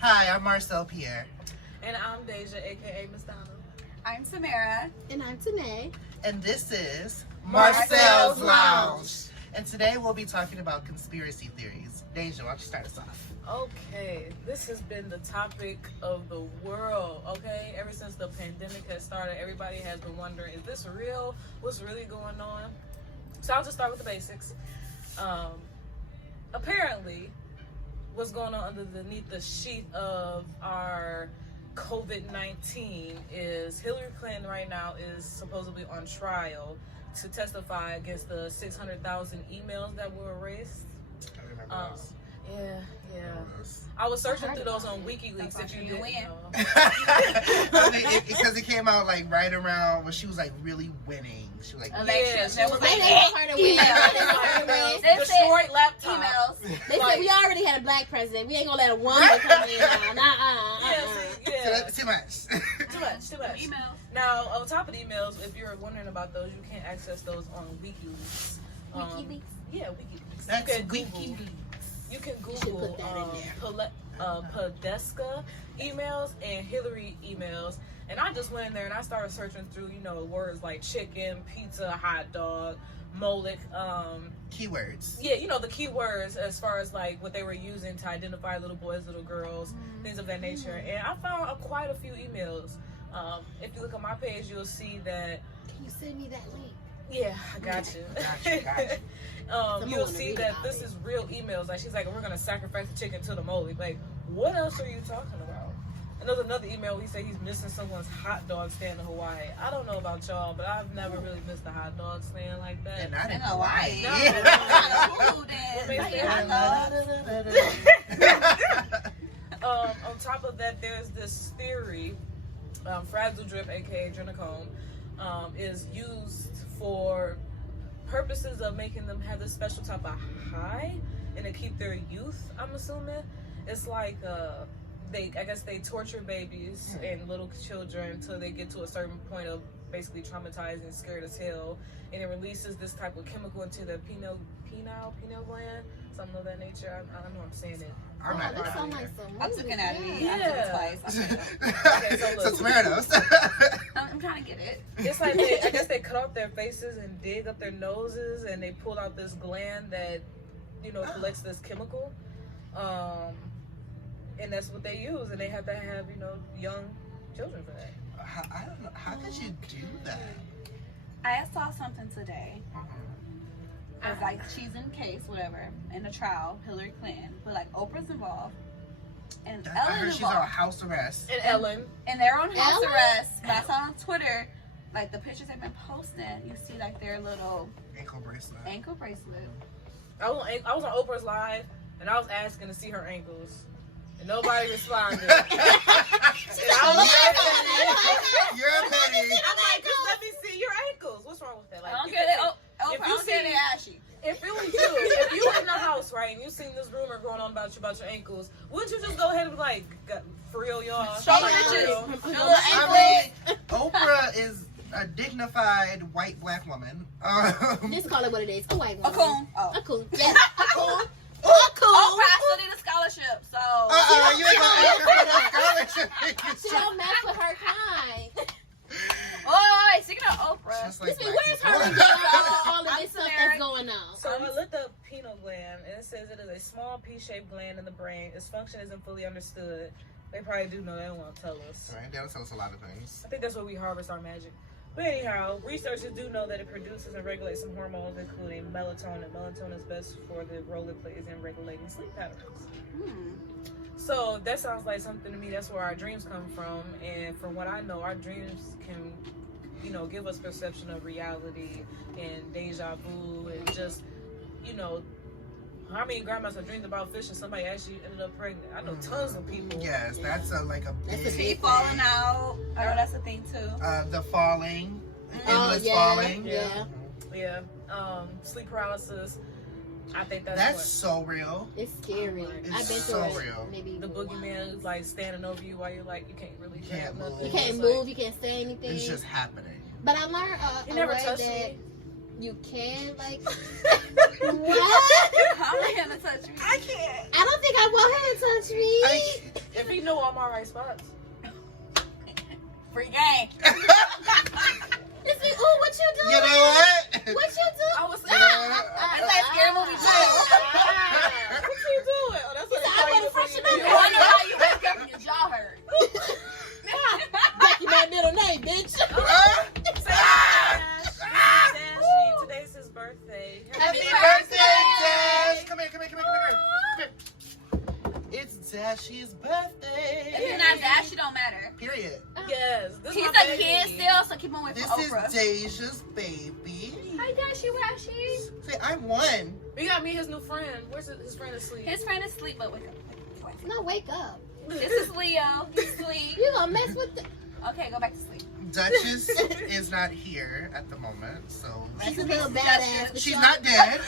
Hi, I'm Marcell Pierre. And I'm Deja, aka Miss Donna. I'm Tamara. And I'm Tanay. And this is Marcell's Lounge. And today we'll be talking about conspiracy theories. Deja, why don't you start us off? Okay, this has been the topic of the world, okay? Ever since the pandemic has started, everybody has been wondering, is this real? What's really going on? So I'll just start with the basics. Apparently, what's going on underneath the sheet of our COVID-19 is Hillary Clinton right now is supposedly on trial to testify against the 600,000 emails that were erased. I remember those. Yeah. I was searching through those on WikiLeaks if you didn't know. Because it came out like right around when she was like really winning. She was like, Elections. Yeah, That was They like didn't want her to win. They Destroyed said laptop. emails. They said we already had a black president. We ain't gonna let a woman come in now. Yeah. too much. Too much. Emails. Now, on top of the emails, if you're wondering about those, you can't access those on WikiLeaks. WikiLeaks? Yeah, WikiLeaks. That's you can WikiLeaks. You can should Google put that in Podesta emails and Hillary emails, and I just went in there and I started searching through, words like chicken, pizza, hot dog, Moloch, Keywords. yeah, the keywords as far as like what they were using to identify little boys, little girls, things of that nature. And I found quite a few emails. If you look on my page, you'll see that. Can you send me that link? Yeah, I got you. Got you. You'll see that this is real emails. Like she's like, we're gonna sacrifice the chicken to the Moloch. Like, what else are you talking about? And there's another email. He said he's missing someone's hot dog stand in Hawaii. I don't know about y'all, but I've never really missed a hot dog stand like that. And not In Hawaii. No. Food What and makes on top of that, there's this theory, Frazzle Drip, aka Adrenochrome, is used for purposes of making them have this special type of high and to keep their youth, I'm assuming. It's like I guess they torture babies and little children until they get to a certain point of basically traumatized and scared as hell, and it releases this type of chemical into the pineal gland, something of that nature. I don't know I'm saying it. I'm not That sounds like some I took an Addy. Yeah. I took it twice. Okay, so So look. Tamara knows. I'm trying to get it. It's like I guess they cut off their faces and dig up their noses, and they pull out this gland that collects this chemical, and that's what they use, and they have to have young children for that. I don't know. How could you do that? I saw something today. It was like she's in case, whatever, in a trial, Hillary Clinton, but like Oprah's involved, and I heard Ellen's she's on involved, house arrest. And Ellen. and they're on house Ellen? arrest. But I saw on Twitter, like the pictures they've been posting, you see like their little Ankle bracelet. ankle bracelet. I was on Oprah's live, and I was asking to see her ankles, and nobody responded. And I was You're petty. I'm like, just let me see your ankles. What's wrong with that? Like, I don't you care. can- Oprah, if I you don't care see- they ashy. If you in the house, right, and you seen this rumor going on about your ankles, wouldn't you just go ahead and be like, for real, y'all? Show me For real. pictures. Your little I mean, Oprah is a dignified white black woman. Just call it what it is. A white A woman. coon. Oh. A coon. Yes. A coon. Oprah, I still need a scholarship, so. You ain't gonna ask her for no scholarship. She don't mess with her kind. Oh, wait, speaking of Oprah. Just like Listen, black where's people. her getting all of I'm this stuff sorry. that's going on? So I looked up pineal gland, and it says it is a small P-shaped gland in the brain. Its function isn't fully understood. They probably do know. They don't want to tell us. Right, they'll tell us a lot of things. I think that's where we harvest our magic. But anyhow, researchers do know that it produces and regulates some hormones, including melatonin. Melatonin is best for the role it plays in regulating sleep patterns. So that sounds like something to me. That's where our dreams come from. And from what I know, our dreams can, give us perception of reality and deja vu and just, how many grandmas have dreamed about fish and somebody actually ended up pregnant? I know tons of people. Yes, that's a That's a big Feet big falling out. I know that's a thing too. The falling, Oh, endless yeah. falling. Yeah. Yeah. Sleep paralysis. I think that's That's what. so real. It's scary. It's I've been so through it. real. Maybe The boogeyman is like standing over you while you're like, you can't really You can't grab nothing. move. You can't It's move. like- You can't say anything. It's just happening. But I learned You a never way touched that me. You can, like, What? I'm not gonna touch me. I can't. I don't think I want her to touch me. If he know all my right spots. Free game. It's like, ooh, what you doing? You know what? What you do? I was It's like scary movie too. What you doing? Oh, that's what I wanna freshen up. You wonder why you wake up and your jaw hurt. Becky, my middle name, bitch. Today's his birthday. Happy Birthday, birthday. Dash! Come here. It's Dashy's birthday. If you're not Dash, you don't matter. Period. Yes. This He's my a baby. kid still, so keep him away from This Oprah. is Deja's baby. Hi, Dashy Rashy. Say, I won. We got me his new friend. Where's his friend asleep? His friend is asleep, but wake up. No, wake up. This is Leo. He's asleep. You gonna mess with the... Okay, go back to sleep. Duchess is not here at the moment, so She's a little badass. but she's y'all- not dead.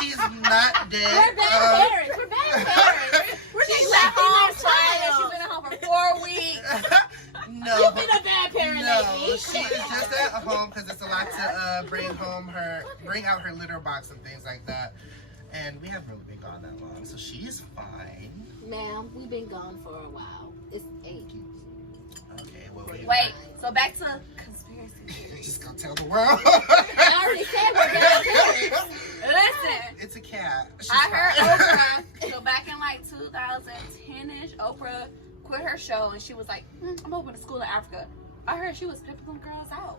She's not dead. We're bad parents. We're bad parents. She's at home crying. She's been at home for 4 weeks. No, You've been a bad parent no, lately. she's just at home because it's a lot to bring out her litter box and things like that. And we haven't really been gone that long, so she's fine. Ma'am, we've been gone for a while. It's 8. Okay, well, Wait, so back to conspiracy. just gonna tell the world. I already said we're bad parents. Listen, It's a cat. She's I heard fine. Oprah. So back in like 2010-ish, Oprah quit her show and she was like, I'm opening a school in Africa. I heard she was pimping them girls out.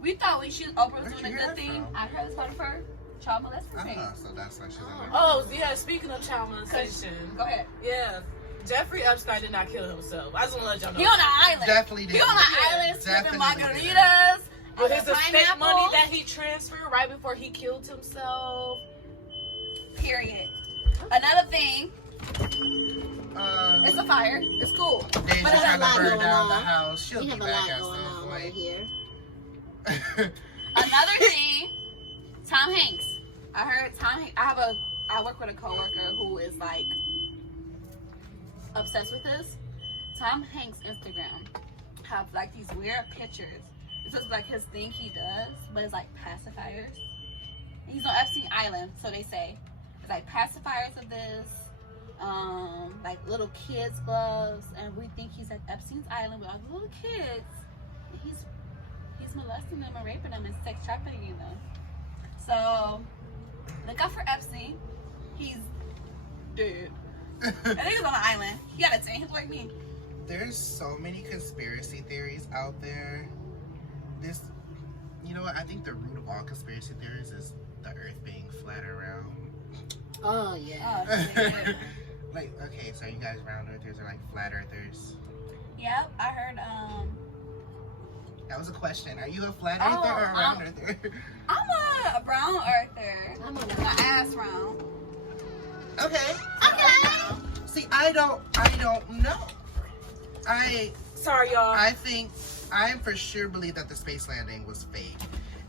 We thought Oprah was Where'd doing you a hear good that thing. from? I heard it's part of her child molesting thing. So that's why she's in there. Oh, yeah, speaking of child molestation. Go ahead. Yeah. Jeffrey Epstein did not kill himself. I just want to let y'all know. He on an island. Definitely He did. on an island sipping Definitely did. margaritas. With and his a estate pineapple. money that he transferred right before he killed himself. Period. Another thing, Um, it's a fire. It's cool. Deja's But there's a trying to lot burn going down the on. house. She'll We be have a back lot at going some on over point. here. Another thing, Tom Hanks. I heard Tom Hanks. I work with a coworker who is like obsessed with this. Tom Hanks' Instagram have like these weird pictures. It's just like his thing he does, but it's like pacifiers. He's on Epstein Island, so they say. It's like pacifiers of this, like little kids' gloves, and we think he's at Epstein's Island with all the little kids. And he's molesting them and raping them and sex trafficking them. So look out for Epstein. He's dead. I think he's on an island. He got a tan. He's like me. There's so many conspiracy theories out there. You know what? I think the root of all conspiracy theories is the Earth being flat around. Oh, yeah. Oh, shit. Like, okay, so you guys round earthers are like flat earthers. Yep, I heard. That was a question. Are you a flat Oh, earther or a round earther? I'm a brown earther. I'm on My ass round. Okay. Okay. See, I don't know. Sorry, y'all. I for sure believe that the space landing was fake.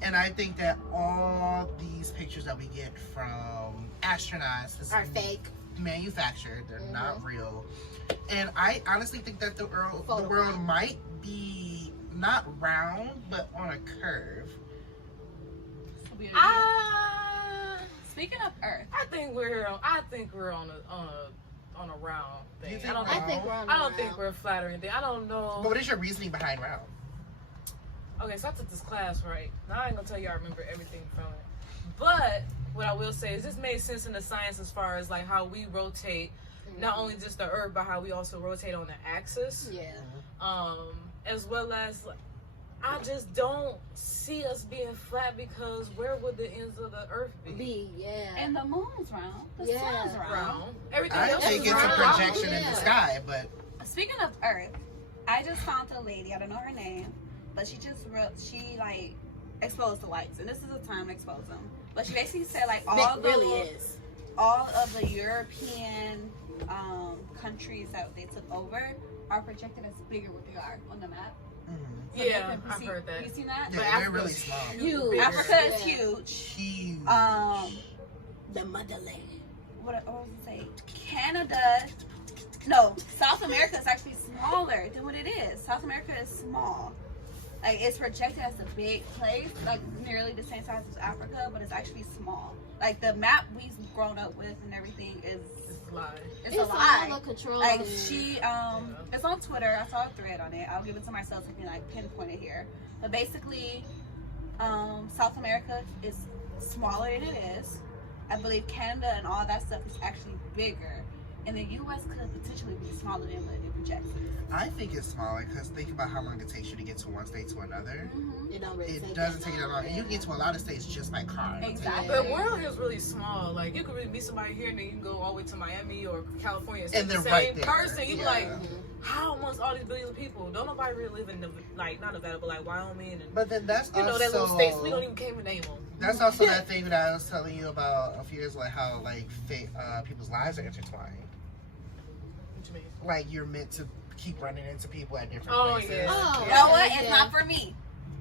And I think that all these pictures that we get from astronauts Are fake. manufactured. They're not real. And I honestly think that the world might be not round, but on a curve. Speaking of Earth, I think we're on a round thing. You think I don't I think we're on I don't think we're flat or anything. I don't know. But what is your reasoning behind round? Okay, so I took this class, right? Now I ain't gonna tell you I remember everything from it. But what I will say is this made sense in the science as far as like how we rotate, not only just the Earth, but how we also rotate on the axis. Yeah. As well as like, I just don't see us being flat because where would the ends of the Earth be? Yeah. and the moon's round. The Yeah. sun's round. Round. Everything I else think is it's a round. projection in Yeah. the sky, but Speaking of Earth, I just found a lady. I don't know her name, but she like exposed the whites, and this is the time to expose them. But she basically said like all of the European countries that they took over are projected as bigger what they are on the map. So Yeah, they can I've heard that. You seen that? yeah, they're really small. Huge. Africa is Yeah. huge. Huge. The motherland. What was it say? Canada. No, South America is actually smaller than what it is. South America is small. Like, it's projected as a big place, like nearly the same size as Africa, but it's actually small. Like, the map we've grown up with and everything is It's a lie. it's a lie. all control. Like, she it's on Twitter. I saw a thread on it. I'll give it to myself so you can like pinpoint it here. But basically, South America is smaller than it is. I believe Canada and all that stuff is actually bigger, and the U.S. could potentially be smaller than what it projects. I think it's smaller because think about how long it takes you to get to one state to another. Mm-hmm. It don't really It take doesn't that take you that long. And you can get to a lot of states just by car. Exactly. The world is really small. Like, you could really meet somebody here and then you can go all the way to Miami or California and see And the they're same right there. person. You be like, Mhm. how amongst all these billions of people? Don't nobody really live in, like, not Nevada, but like Wyoming and, But then that's you know, also that little states we don't even can't even name them. that's also that thing that I was telling you about a few years ago, like how like people's lives are intertwined. What you mean? Like you're meant to keep running into people at different Oh, places. yeah. Oh, You know what? okay, It's yeah. not for me.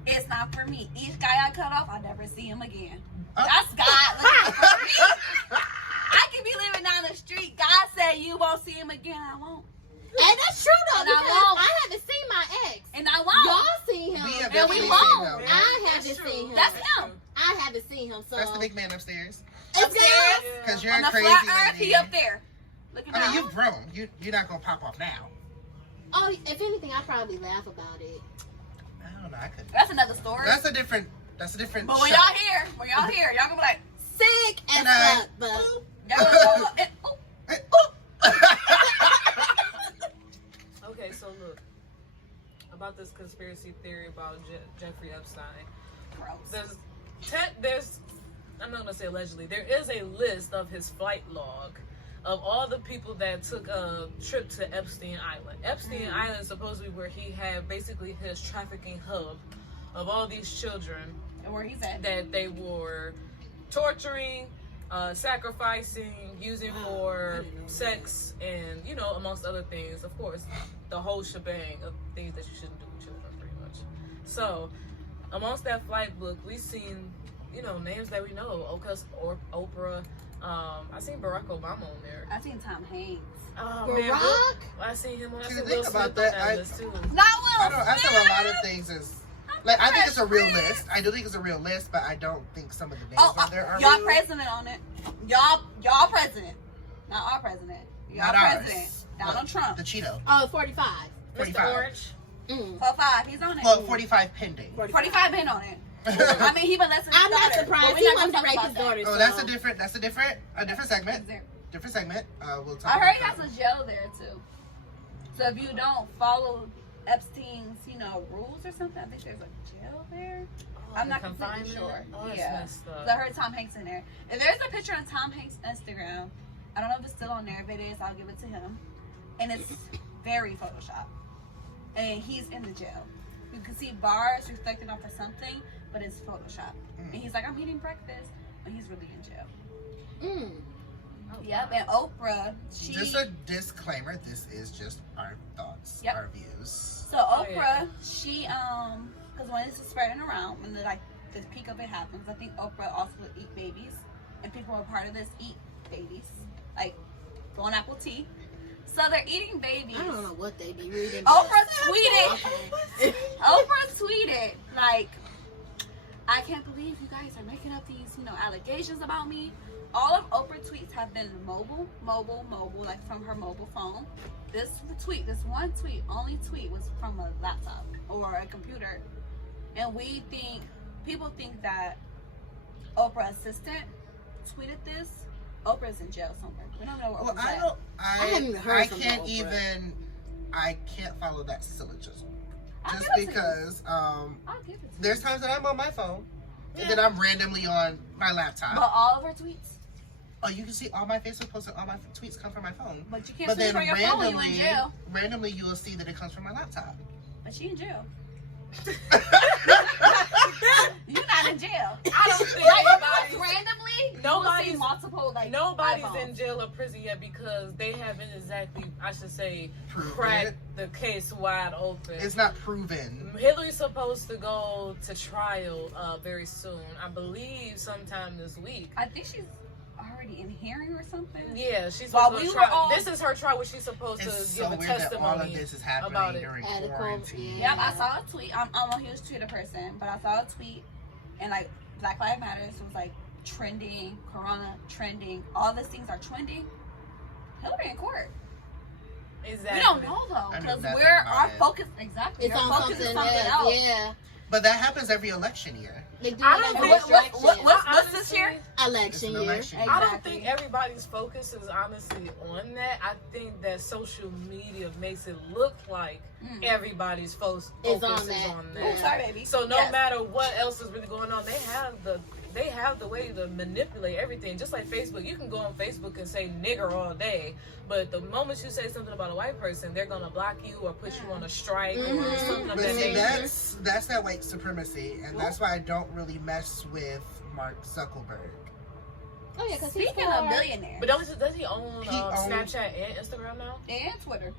It's not for me. Each guy I cut off, I'll never see him again. Oh. That's God looking for me. I can be living down the street. God said you won't see him again. I won't. And that's true though, And I because won't. I haven't seen my ex. And I won't. Y'all seen him. We And eventually we see won't. them. I That's haven't true. seen him. That's That's him. true. I haven't seen him. So That's the big man upstairs. It's Upstairs. God. Yeah. Because you're On a the crazy flat earth, lady. he up there. Looking I mean, down. you've grown. You're not gonna pop off now. Oh, if anything, I probably laugh about it. I don't know. I could. That's another story. That's a different. But when show. y'all here, y'all gonna be like, Sick as And I- fuck, but y'all gonna go, and, oh, Okay, so look. About this conspiracy theory about Jeffrey Epstein. gross. There's, I'm not gonna say allegedly, there is a list of his flight log of all the people that took a trip to Epstein Island. Epstein Island is supposedly where he had basically his trafficking hub of all these children And where he's at. that they were torturing, sacrificing, using for sex, and, you know, amongst other things. Of course, the whole shebang of things that you shouldn't do with children, pretty much. So, amongst that flight book, we've seen, you know, names that we know. Oprah. I seen Barack Obama on there. I seen Tom Hanks. Oh, man, Barack. I seen him on. I See, seen the Will thing Smith about that, on that list too. Not I Will don't. I feel a lot of Smith. things is like I think it's a real list. I do think it's a real list, but I don't think some of the names on there are y'all real. president on it. Y'all president. Not our president. Y'all Not ours. president. Donald Trump. The Cheeto. oh, 45. 45. Mr. Orange. Mm. 45. He's on it. Well, 45 pending. 45 been on it. I mean, he been less than his I'm not daughter, surprised. but He we're not wanted to gonna rape talk his about daughter. Oh, so. that's a different segment. that. Different segment. We'll talk. I heard he about has a jail there too. So if you don't follow Epstein's, rules or something, I think there's a jail there. I'm not completely Confinement? sure. Oh, that's Yeah. messed up. So I heard Tom Hanks in there. And there's a picture on Tom Hanks' Instagram. I don't know if it's still on there. If it is, I'll give it to him. And it's very Photoshop. And he's in the jail. You can see bars reflecting off of something, but it's Photoshop. And he's like, I'm eating breakfast, but he's really in jail. Mm. Oh, Yep. wow. And Oprah, she. Just a disclaimer. This is just our thoughts, Yep. our views. So Oh, Oprah, yeah. she because when this is spreading around, when the peak of it happens, I think Oprah also would eat babies, and people who are part of this eat babies, like Bon Appetit. So they're eating babies. I don't know what they be reading. Oprah tweeted. Okay. Oprah tweeted like, I can't believe you guys are making up these allegations about me. All of Oprah's tweets have been mobile, like from her mobile phone. This one tweet, only tweet was from a laptop or a computer. And people think that Oprah's assistant tweeted this. Oprah's in jail somewhere. We don't know where Well, Oprah's I at. don't. I haven't even heard I from can't Oprah. even. I can't follow that syllogism. I'll Just give it to you. because I'll give it to you. there's times that I'm on my phone and then I'm randomly on my laptop. But all of her tweets. Oh, you can see all my Facebook posts and all my tweets come from my phone. But you can't But see it then from your phone when you in jail. randomly you will see that it comes from my laptop. But she in jail. You're not in jail. I don't think Like, anybody's, randomly, nobody's- you will see multiple nobody's iPhones. in jail or prison yet because they haven't exactly, I should say, Proven cracked it. the case wide open. It's not proven. Hillary's supposed to go to trial very soon. I believe sometime this week. I think she's. already in hearing or something. Yeah, she's While supposed we to were try. all- This is her trial where she's supposed It's to so give a weird that testimony all of this is happening about it. during At a quarantine. Yep, I saw a tweet. I'm a huge Twitter person, but I saw a tweet and like Black Lives Matter was like trending, Corona trending, all these things are trending. Hillary in court. Exactly. We don't know though, I know because nothing we're about our it. focus exactly. It's our on focus is something something else. else. Yeah. But that happens every election year. They do I it don't every think- election. What's this year? Election It's an year. election. I don't Exactly. think everybody's focus is honestly on that. I think that social media makes it look like everybody's focus is on that. Oh, sorry, baby. So no Yes. matter what else is really going on, they have the way to manipulate everything. Just like Facebook, you can go on Facebook and say nigger all day, but the moment you say something about a white person, they're gonna block you or put you on a strike or something of But that see, nature. that's that white supremacy, and that's why I don't really mess with Mark Zuckerberg. Oh yeah, because he's Speaking of billionaires, But does he own He owns- Snapchat and Instagram now? and Twitter,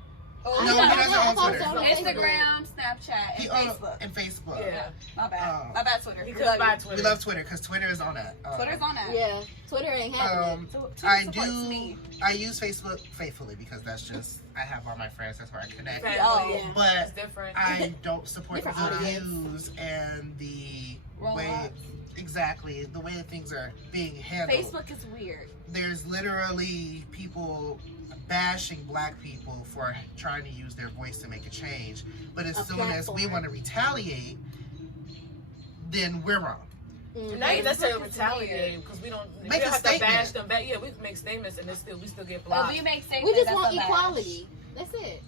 Oh, No, yeah, he doesn't I own thought Twitter. so. Instagram, Snapchat, and He owns Facebook. and Facebook. Yeah. My bad. Oh. My bad, Twitter. He We could love buy you. Twitter. We love Twitter because Twitter is on that. Twitter's on that. Yeah, Twitter ain't having it. Twitter I supports do. me. I use Facebook faithfully because that's just I have all my friends. That's where I connect. Family. Oh, yeah. But It's different. I don't support the Different audience. views and the Wrong way lives. exactly the way that things are being handled. Facebook is weird. There's literally people bashing black people for trying to use their voice to make a change. But as A soon as we platform. want to retaliate, then we're wrong. Mhm. Not even necessarily Facebook is retaliate because we don't Make a have to bash statement. them back. Yeah, we can make statements and we still get But blocked. we make statements. We just that's want a bash. equality. That's it.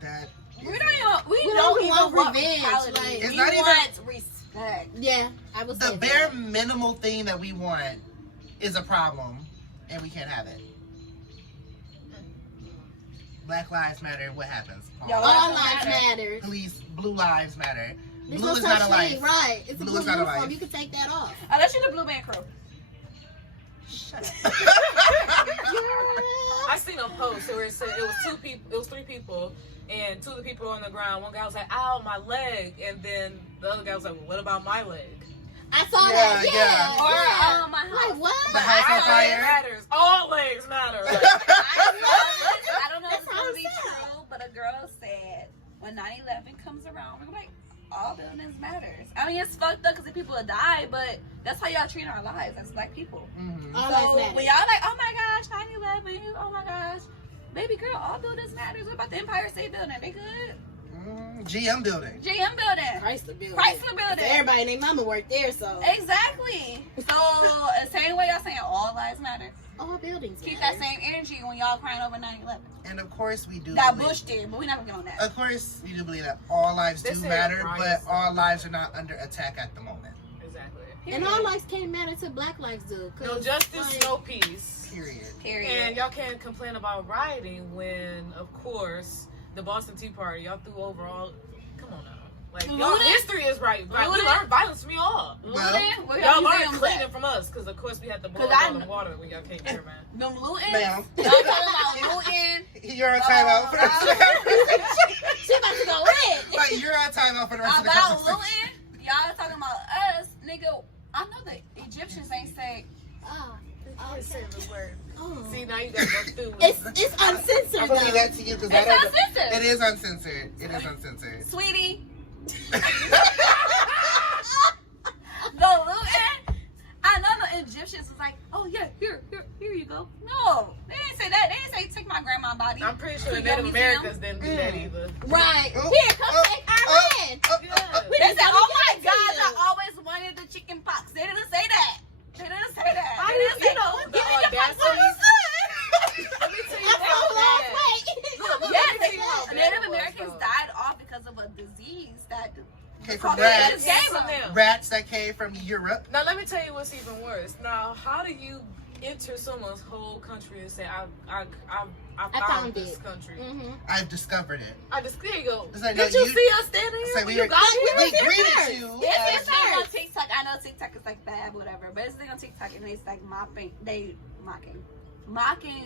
That We is- don't even. We We don't don't even want want revenge, equality. like- It's we not even- want respect. Yeah, I would the say bare that. minimal thing that we want is a problem, and we can't have it. Black Lives Matter. What happens? Yo, All lives matter. Police. Blue lives matter. There's Blue no is such not a life. thing, right? It's a Blue blue is not a uniform. life. You can take that off. Unless you're the Blue Man Crew. I seen a post where it said it was three people, and two of the people were on the ground. One guy was like, "Ow, my leg," and then the other guy was like, "Well, what about my leg?" I saw Yeah, that. yeah. Yeah. Or yeah. my house. Like what? The house on All legs fire. matters. All legs matter. Like, I don't know if That's it's gonna how be it sounds. true, but a girl said when 9/11 comes around, we're like, all buildings matters. I mean, it's fucked up because the people will die, but that's how y'all treat our lives as black people. Mhm. All So lives matter. when y'all like, oh my gosh, 9/11, oh my gosh, baby girl, all buildings matters. What about the Empire State Building? They good? GM building. GM Building, Chrysler building. Chrysler Building. Everybody and their mama worked there, so Exactly. So the same way y'all saying all lives matter. all buildings Keep matter. that same energy when y'all crying over 9/11. And of course we do. That believe- Bush did, but we're not gonna get on that. Of course we do believe that all lives They do say matter, riots, but all lives are not under attack at the moment. exactly. And all lives can't matter to black lives do. 'Cause, No justice, like, no peace. Period. Period. And y'all can't complain about rioting when, of course, the Boston Tea Party, y'all threw over all. Come on now. Like, y'all Looting? history is right. Like, we Looting? learned violence from y'all. Well, Looting? Where Y'all y'all learned museums cleaning at? from us because, of course, we had to boil 'Cause I all the kn- water when y'all came here, man. Them looting? Ma'am. Y'all talking about looting? You're on timeout for the rest of the She about to go in. Like, you're on timeout for the rest of the About conversation. looting? Y'all talking about us? Nigga, I know the Egyptians ain't say, Oh, I say the word. oh. See, now you gotta go through It's it. uncensored I'm though. gonna leave that to you because it's I don't. uncensored. It is uncensored. It is uncensored. Sweetie, the looting? I know the Egyptians was like, oh yeah, here you go. No, they didn't say that. They didn't say take my grandma's body. I'm pretty sure the To your Native museum? Americans didn't do that either. Right. Oh, Here, come oh, take our land. Yeah. We They just said, gonna oh give my it to God, you. I always wanted the chicken pox. They didn't say that. They didn't say that. I They didn't, didn't say, you know, "Oh, the give me your pox." audacity. Let me tell you That's how all lost bad. weight. Yes, Let me tell you how bad Native it was, Americans though. died off because of a disease that Came from Caucasians rats. gave From them. them. Rats that came from Europe. Now let me tell you what's even worse. Now, how do you enter someone's whole country and say, I found this it. country? Mm-hmm. I've discovered it. I just there you go. It's like, Did no, you you- see us standing It's here like when we you got here? we here greeted first. you. It's as- this thing on TikTok. I know TikTok is like bad, whatever, but it's thing on TikTok and it's like mocking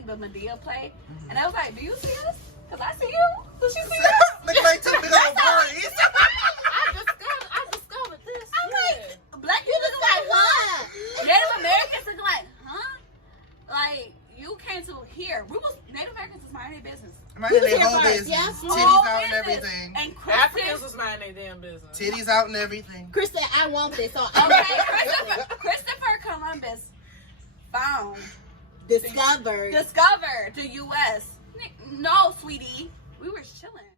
the Medea play. And I was like, do you see us? Cause I see you. Does she see us? Look like two big old worries. I discovered this. I'm yeah. like, black people looking like, huh? Native Americans looking like, huh? business. Yeah. Titties out and everything. And Africans Kristen, was minding their damn business. Titties out and everything. Chris said, I want this. So okay, Christopher Columbus found, discovered. discovered the U.S. No, sweetie, we were chilling.